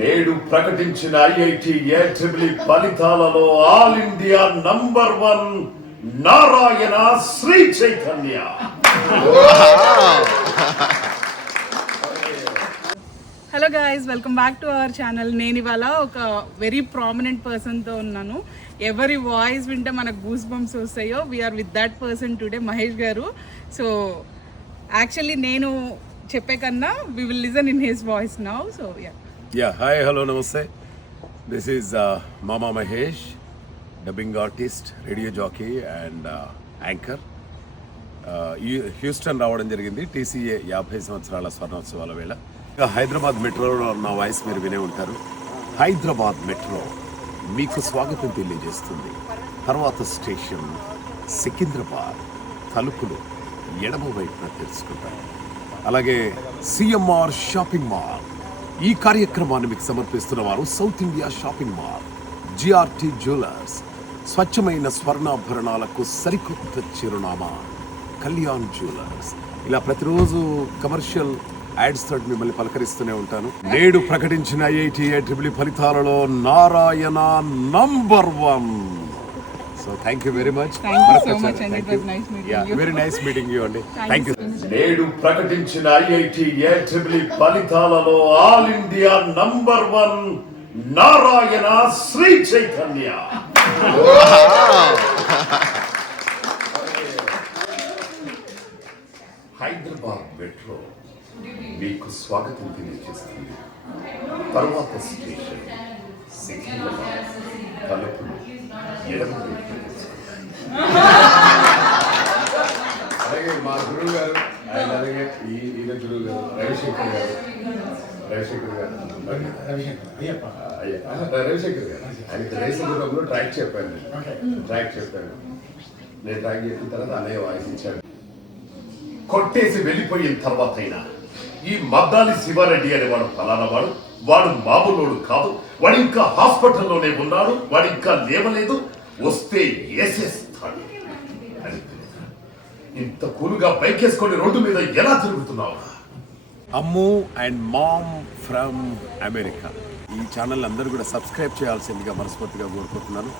నేడు ప్రకటించిన IIT A triple ఫలితాలలో all India number 1 Narayana Shri Chaitanya. Hello guys, welcome back to our channel. నేను ఇవాళ ఒక వెరీ ప్రామినెంట్ పర్సన్తో ఉన్నాను. ఎవరి వాయిస్ వింటే మనకు గూస్ బంప్స్ వస్తాయో we're with that person today, Mahesh గారు. సో యాక్చువల్లీ నేను చెప్పే కన్నా we will listen in his voice now. So hi, hello, నమస్తే. దిస్ ఈజ్ మామా Mahesh, dubbing artist, radio jockey and anchor. Houston రావడం జరిగింది TCA 50 సంవత్సరాల స్వర్ణోత్సవాల వేళ. హైదరాబాద్ మెట్రోలో నా వాయిస్ మీరు వినే ఉంటారు. హైదరాబాద్ మెట్రో మీకు స్వాగతం తెలియజేస్తుంది. తర్వాత స్టేషన్ సికింద్రాబాద్. తలుపులు ఎడమ వైపున తెలుసుకుంటారు. అలాగే CMR షాపింగ్ మాల్. ఈ కార్యక్రమాన్ని మీకు సమర్పిస్తున్న వారు south India shopping mall, GRT jewellers, స్వచ్ఛమైన స్వర్ణాభరణాలకు సరికొత్త చిరునామా కళ్యాణ్ జ్యువెలర్స్. ఇలా ప్రతిరోజు కమర్షియల్ యాడ్స్ తోటి మిమ్మల్ని పలకరిస్తూనే ఉంటాను. నేడు ప్రకటించిన IIT AAA ఫలితాలలో Narayana number 1. So thank you very much. Very nice meeting you అండి. Thank you. నేడు ప్రకటించిన IIT AAA ఫలితాలలో all India number 1 Narayana Shri Chaitanya. Hyderabad metro మీకు స్వాగతం తెలియజేస్తుంది. తర్వాత స్టేషన్ సికింద్రాబాద్. తలుపులు ఎడమ వైపు తెలుసుకుంటారు. అలాగే మా గురువు గారు, ఆయన అలాగే ఈయన గురువు గారు రవిశంకర్ గారు రవిశంకర్ గారు ఆయనకి రేసంలో ట్రాక్ చెప్పాను. నేను ట్రాక్ చెప్పిన తర్వాత అన్నయ్య వాయిస్ ఇచ్చాడు. కొట్టేసి వెళ్ళిపోయిన తర్వాత అయినా ఈ మద్దాలి శివారెడ్డి అనేవాడు ఫలానా వాడు మామూలోడు కాదు, వాడు ఇంకా హాస్పిటల్లోనే ఉన్నాడు, వాడు ఇంకా లేవలేదు, వస్తే వేసేస్తాడు అని తెలుసు. ఇంత కూలుగా బైక్ వేసుకొని రోడ్డు మీద ఎలా తిరుగుతున్నావు? అమ్ము అండ్ మామ్ ఫ్రమ్ అమెరికా. ఈ ఛానల్ అందరూ కూడా సబ్స్క్రైబ్ చేయాల్సిందిగా మనస్ఫూర్తిగా కోరుకుంటున్నాను.